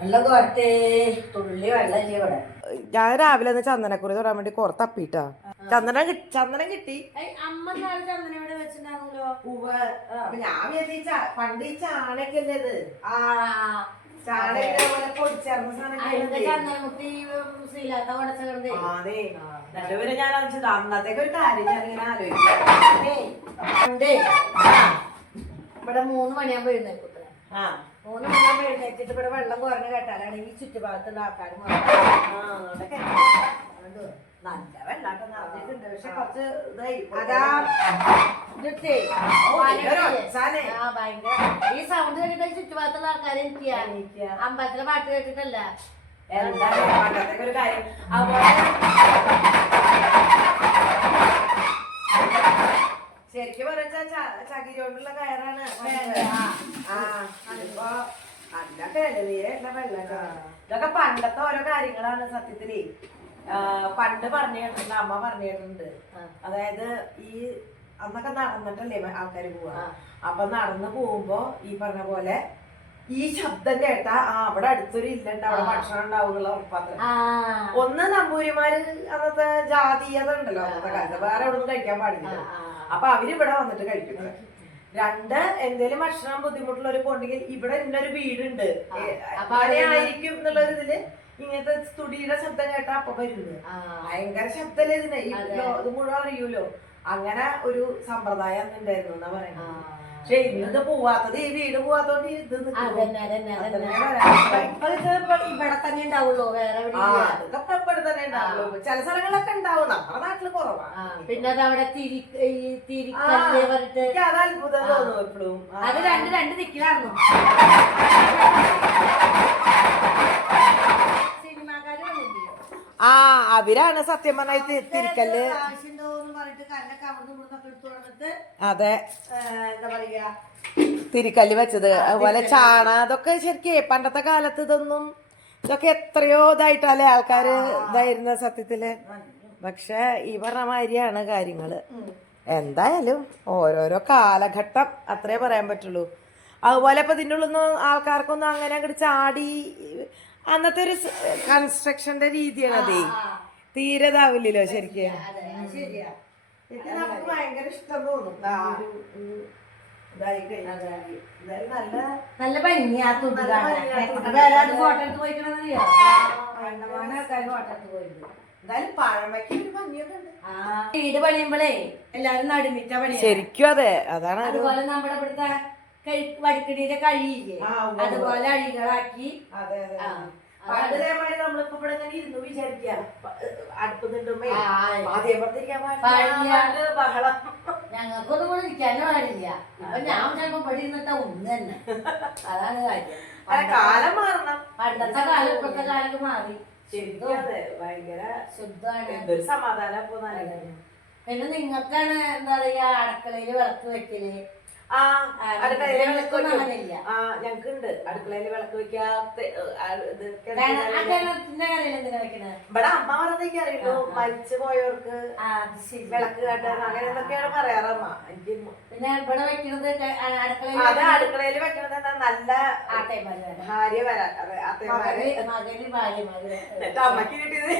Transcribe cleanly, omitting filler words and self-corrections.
വെള്ളം കോരത്തെ തുള്ളി വെള്ളമില്ലേ ഇവിടെ. ഞാൻ രാവിലെ ഒന്ന് ചന്ദനക്കുറി തൊടാൻ വേണ്ടി തപ്പിട്ടാ. ചന്ദനം കിട്ടി. അമ്മ നാളെ ചന്ദനം ഇവിടെ വെച്ചിട്ടുണ്ടായിരുന്നല്ലോ. ഞാൻ വിചാരിച്ച പണ്ട് ഈ ചാണകല്ലേ ഇത് ചാണകം പൊടിച്ചേർന്ന ചന്ദനമുട്ടി ശ്രീലാത്ത ഉടച്ചേ. അതെ രണ്ടുപേരും ഞാൻ ആലോചിച്ചത് അന്നത്തേക്ക് ഒരു കാര്യം ഞാൻ ഇങ്ങനെ ആലോചിക്കാം. പണ്ടേ ഇവിടെ 3 മണിയാകുമ്പോ എഴുന്നേൽക്കുത്തേ. 3 മണിയാകുമ്പോ എഴുന്നേറ്റിട്ട് ഇവിടെ വെള്ളം കുറഞ്ഞ കേട്ടാലാണ് ഈ ചുറ്റുഭാഗത്തുള്ള ആൾക്കാരും നല്ല വെള്ളാട്ടം നടന്നിട്ടുണ്ട്. പക്ഷെ കുറച്ച് ഭയങ്കര ഈ സൗണ്ട് കേട്ടിട്ട് ചുറ്റുഭാഗത്തുള്ള ആൾക്കാരെ എനിക്ക് അമ്പലത്തിലെ പാട്ട് കേട്ടിട്ടല്ല. എന്താണ് പണ്ടത്തെ ഒരു കാര്യം. അതുപോലെ ശരിക്കും പറഞ്ഞാ ചകിരിയോണ്ടുള്ള കയറാണ്. ഇപ്പൊ നല്ല കിളനീരല്ല വെള്ളം. ഇതൊക്കെ പണ്ടത്തെ ഓരോ കാര്യങ്ങളാണ് സത്യത്തില്. പണ്ട് പറഞ്ഞു കേട്ടിട്ടുണ്ട്, അമ്മ പറഞ്ഞു കേട്ടിട്ടുണ്ട്. അതായത് ഈ അന്നൊക്കെ നടന്നിട്ടല്ലേ ആൾക്കാര് പോവാ. അപ്പൊ നടന്നു പോകുമ്പോ ഈ പറഞ്ഞ പോലെ ഈ ശബ്ദം കേട്ടാ അവിടെ അടുത്തൊരു ഇല്ലുണ്ട്, അവിടെ ഭക്ഷണം ഉണ്ടാവും എന്നുള്ള ഉറപ്പാത്ര. ഒന്ന് നമ്പൂരിമാര് അന്നത്തെ ജാതീയത ഉണ്ടല്ലോ അന്നത്തെ കാലത്ത്, വേറെ എവിടെ ഒന്നും കഴിക്കാൻ പാടില്ല. അപ്പൊ അവരിവിടെ വന്നിട്ട് കഴിക്കുന്നത്. 2 എന്തേലും ഭക്ഷണം ബുദ്ധിമുട്ടുള്ളവര് പോണ്ടെങ്കിൽ ഇവിടെ ഇന്നൊരു വീടുണ്ട് ആയിരിക്കും എന്നുള്ളൊരു ഇതില് ഇങ്ങനത്തെ സ്തുടിയുടെ ശബ്ദം കേട്ടാ അപ്പൊ വരുന്നത്. ഭയങ്കര ശബ്ദല്ലേ ഇതിന്, ഇത് മുഴുവൻ അറിയൂലോ. അങ്ങനെ ഒരു സമ്പ്രദായം ഉണ്ടായിരുന്നു എന്നാ പറയുന്നത്. പക്ഷെ ഇന്നത് പോവാത്തത്, ഈ വീട് പോവാത്തോണ്ട് ഇത് ഇവിടെ തന്നെ ഉണ്ടാവുള്ളൂ, വേറെ അതൊക്കെ ഇവിടെ തന്നെ ഉണ്ടാവുള്ളൂ. ചില സ്ഥലങ്ങളിലൊക്കെ ഉണ്ടാവും, നമ്മുടെ നാട്ടില് കുറവാണ്. പിന്നെ അത് അവിടെ അത് അത്ഭുതം തോന്നും എപ്പോഴും. അത് രണ്ട് ദിക്കിലായിരുന്നു. സിനിമാക്കാര് വന്നില്ലയോ? അവരാണ് സത്യം പറഞ്ഞ തിരിക്കല്. അതെ, എന്താ പറയാ, തിരിക്കല്ല് വെച്ചത്. അതുപോലെ അതൊക്കെ ശരിക്കും പണ്ടത്തെ കാലത്ത് ഇതൊക്കെ എത്രയോ ഇതായിട്ടല്ലേ ആൾക്കാര് ഇതായിരുന്ന സത്യത്തില്. പക്ഷെ ഈ പറഞ്ഞ മാതിരിയാണ് കാര്യങ്ങള്. എന്തായാലും ഓരോരോ കാലഘട്ടം അത്രേ പറയാൻ പറ്റുള്ളൂ. അതുപോലെ ഇപ്പൊ ഇതിൻ്റെ ഉള്ളിൽ ആൾക്കാർക്കൊന്നും അങ്ങനെ അങ്ങോട്ട് ചാടി അന്നത്തെ ഒരു കൺസ്ട്രക്ഷന്റെ രീതിയാണ് അതേ. തീരെ ഇതാവില്ലല്ലോ ശരിക്കും. നമുക്ക് ഭയങ്കര ഇഷ്ടം തോന്നും. നല്ല ഭംഗിയാ ഫോട്ടോ എടുത്ത് പോയിക്കണെന്നറിയോ? ഫോട്ടോ എടുത്ത് പോയിട്ട് എന്തായാലും പഴമയ്ക്ക് ഒരു ഭംഗിയൊക്കെ ഉണ്ട്. വീട് പണിയുമ്പോഴേ എല്ലാരും നടുമിറ്റ പണിയാ ശരിക്കും. അതെ, അതാണ്. അതുപോലെ നമ്മുടെ ഇവിടുത്തെ വടിക്കടിയുടെ കഴിയില്ലേ, അതുപോലെ അഴികളാക്കി. നമ്മളിപ്പോ ഇവിടെ ഇങ്ങനെ ഇരുന്ന് വിചാരിക്കുക ബഹളം. ഞങ്ങൾക്കൊന്നും കൂടെ ഇരിക്കാനും പാടില്ല. അപ്പൊ ഞാൻ ചിലപ്പോ ഇവിടെ ഇരുന്നിട്ടാ ഒന്ന് തന്നെ. അതാണ് കാര്യം. കാലം മാറണം. പണ്ടത്തെ കാലം ഇപ്പോഴത്തെ കാലൊക്കെ മാറി. ഭയങ്കര ശുദ്ധമാണ്. എന്തൊരു സമാധാനം. പിന്നെ നിങ്ങൾക്കാണ് എന്താ പറയാ അടുക്കളയില് വിളക്ക് വെക്കല്. ഞങ്ങക്കുണ്ട് അടുക്കളയില് വിളക്ക് വെക്കാത്ത. ഇവിടെ അമ്മ പറഞ്ഞേക്ക് അറിയുള്ളൂ, മരിച്ചു പോയവർക്ക് വിളക്ക് കാട്ടാൻ അങ്ങനെ എന്തൊക്കെയാണ് പറയാറമ്മ. എനിക്ക് പിന്നെ ഇവിടെ വെക്കണത് അത് അടുക്കളയില് വെക്കണത് എന്താ, നല്ല ഭാര്യ വരാൻ. അതെ, മകന് ഭാര്യമാര്. അമ്മക്ക് കിട്ടിയത്